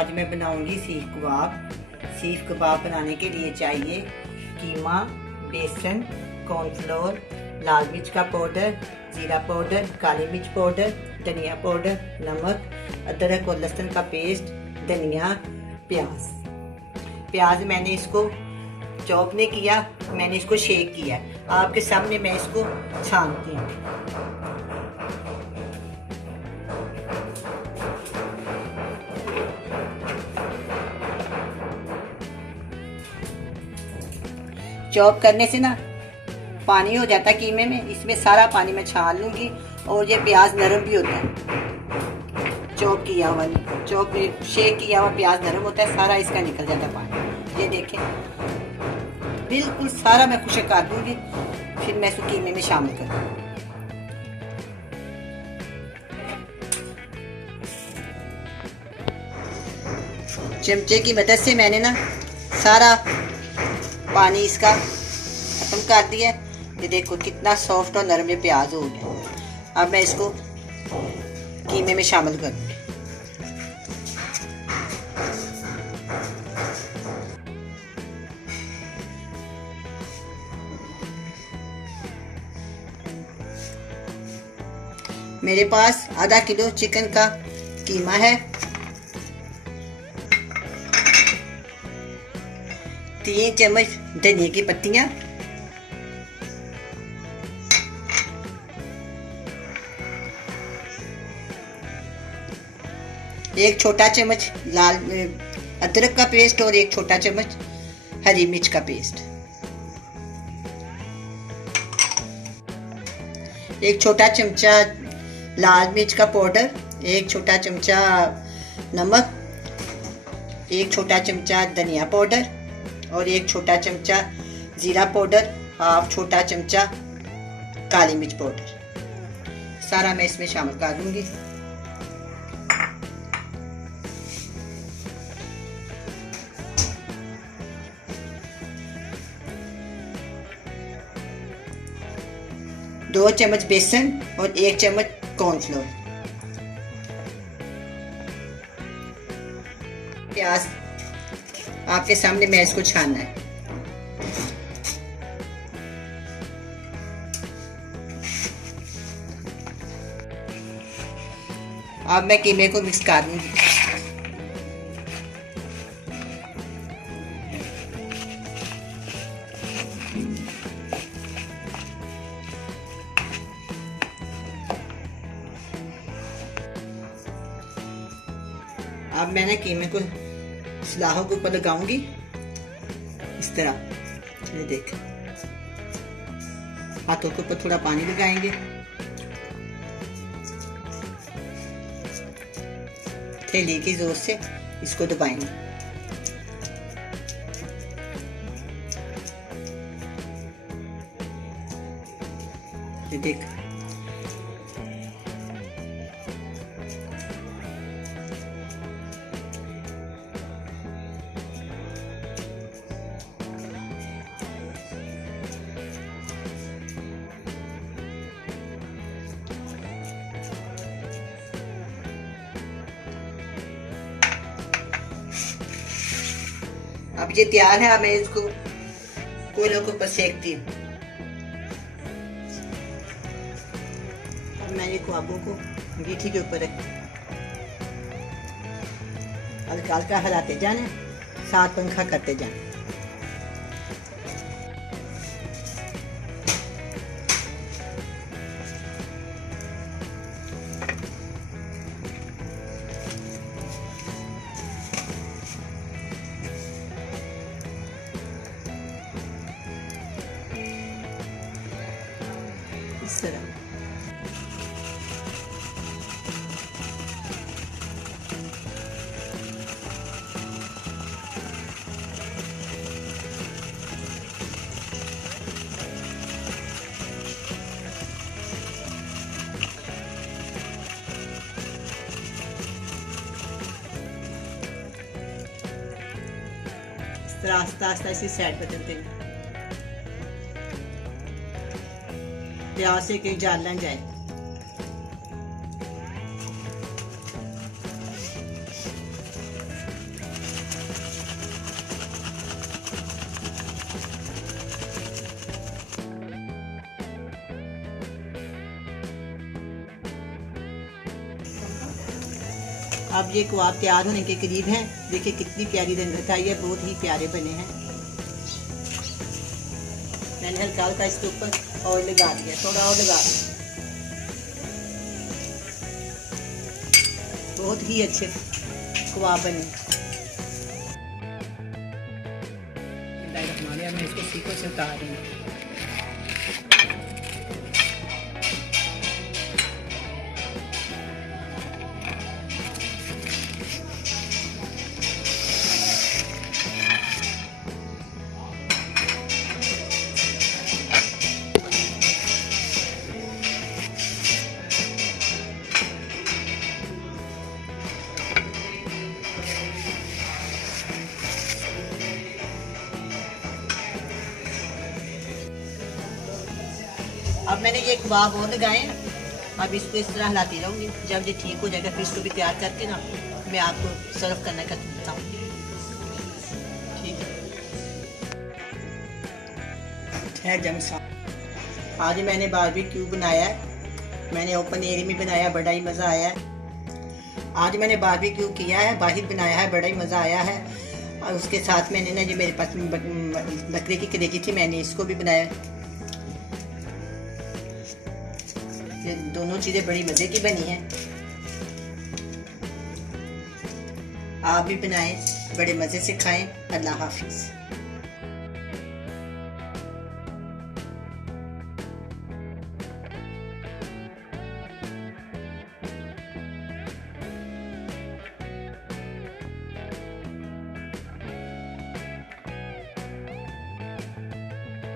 आज मैं बनाऊंगी सीख कबाब। सीख कबाब बनाने के लिए चाहिए कीमा, बेसन, कॉर्नफ्लोर, लाल मिर्च का पाउडर, जीरा पाउडर, काली मिर्च पाउडर, धनिया पाउडर, नमक, अदरक और लहसुन का पेस्ट, धनिया, प्याज मैंने इसको चॉप नहीं किया, मैंने इसको शेक किया। आपके सामने मैं इसको छानती हूँ। चॉप करने से ना पानी हो जाता है कीमे में, इसमें सारा पानी मैं छान लूंगी। और ये प्याज नरम भी होता है, चॉप किया हुआ शेक किया हुआ प्याज नरम होता है, सारा इसका निकल जाता है पानी। ये देखें, बिल्कुल सारा मैं खुशक कर दूंगी, फिर मैं इसको कीमे में शामिल कर दूंगी। चमचे की मदद से मैंने ना सारा पानी इसका खत्म कर दिया। ये देखो कितना सॉफ्ट और नरम ये प्याज हो गया। अब मैं इसको कीमे में शामिल कर दूंगी। मेरे पास आधा किलो चिकन का कीमा है, 3 चम्मच धनिया की पत्तियां, 1 छोटा चम्मच लाल अदरक का पेस्ट और 1 छोटा चम्मच हरी मिर्च का पेस्ट, 1 छोटा चमचा लाल मिर्च का पाउडर, 1 छोटा चमचा नमक, 1 छोटा चमचा धनिया पाउडर और 1 छोटा चमचा जीरा पाउडर, 1/2 छोटा चमचा काली मिर्च पाउडर। सारा मैं इसमें शामिल कर दूंगी। दो चम्मच बेसन और 1 चम्मच कॉर्नफ्लोर। प्याज आपके सामने मैं इसको छानना है। अब मैं कीमे को मिक्स कर दूंगी। अब मैंने कीमे को सलाहों के ऊपर लगाऊंगी इस तरह। ये देख, हाथों के ऊपर थोड़ा पानी लगाएंगे, थैली की जोर से इसको दबाएंगे। ये देख, अब ये तैयार है। अब मैं इसको कोयलों के ऊपर सेकती हूँ। अब मैंने कबाबों को गीठी के ऊपर रख, हल्का हल्का हिलाते जाना, साथ पंखा करते जाना। इस तरह आस्ता आस्ता इसी साइड बदलते हैं, प्याज से कहीं जाल ना जाए। अब ये कबाब तैयार होने के करीब हैं। देखिए कितनी प्यारी रंगत आई है, बहुत ही प्यारे बने हैं। मैंने हल्का हल्का इसके ऊपर ऑयल लगा दिया, थोड़ा और लगा दिया। बहुत ही अच्छे कबाब बने। मैं इसको सीखों से उतार रही हूँ। अब मैंने ये कबाब और लगाए हैं। अब इसको इस तरह हिलाती रहूँगी। जब ये ठीक हो जाएगा फिर इसको भी तैयार करके ना मैं आपको सर्व करने का देता हूँ। ठीक है जम साहब, आज मैंने बारबेक्यू बनाया है। मैंने ओपन एरिया में बनाया, बड़ा ही मज़ा आया है। आज मैंने बारबेक्यू किया है, बाहर बनाया है, बड़ा ही मज़ा आया है। और उसके साथ मैंने ना, जो मेरे पास बकरे की कलेजी थी, मैंने इसको भी बनाया। ये दोनों चीज़ें बड़ी मज़े की बनी हैं। आप भी बनाएं, बड़े मज़े से खाएं। अल्लाह हाफिज़।